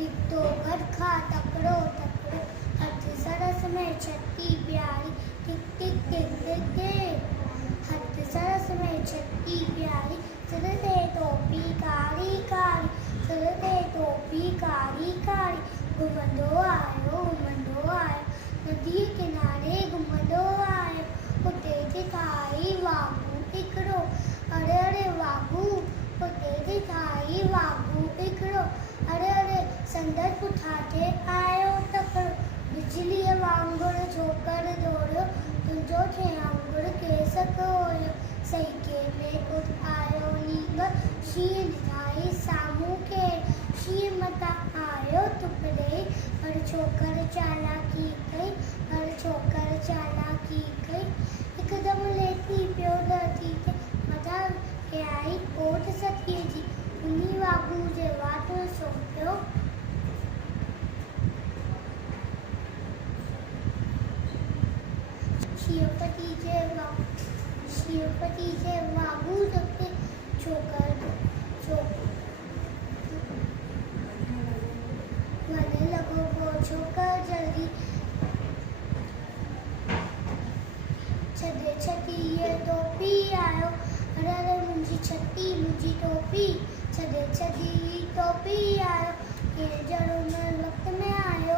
लिखतो भरखा तकड़ो तकड़ो हथ सरस में छत्ती प्यारी टिक टिक टिक टिक टिक हथ सरस में छत्ती प्यारी सिर ते टोपी कारी कारी सिर ते टोपी कारी कारी घुमंदो आयो नदी किनारे घुमंदो आयो उते दिखाई वागू हिकिड़ो अरे अरे वागू उते दिखाई वागू हिकिड़ो अरे अरे संदर पुठाते आयो तकड़ो बिजलीअ वांगुरु छोकर दौड़ियो तुंहिंजो थे आंगुरु केस कोयो सईके में उठ आयो नींग शींहं ॾिठाई साम्हूं खे शींहं मथां आयो तुप ॾेई पर छोकर चालाकी कई हिकदमि लेटी पियो धरती ते मथां खे आई ओट सतीअ जी उन्ही वागू जे वात सौंपियो शिवपति जे वागू ते छोकर वञे लॻो पोइ छोकर जल्दी छॾे छॾी टोपी आयो अरे अरे मुंहिंजी छटी मुंहिंजी टोपी छॾे छॾी टोपी आयो हे जहिड़ो न वक़्त में आयो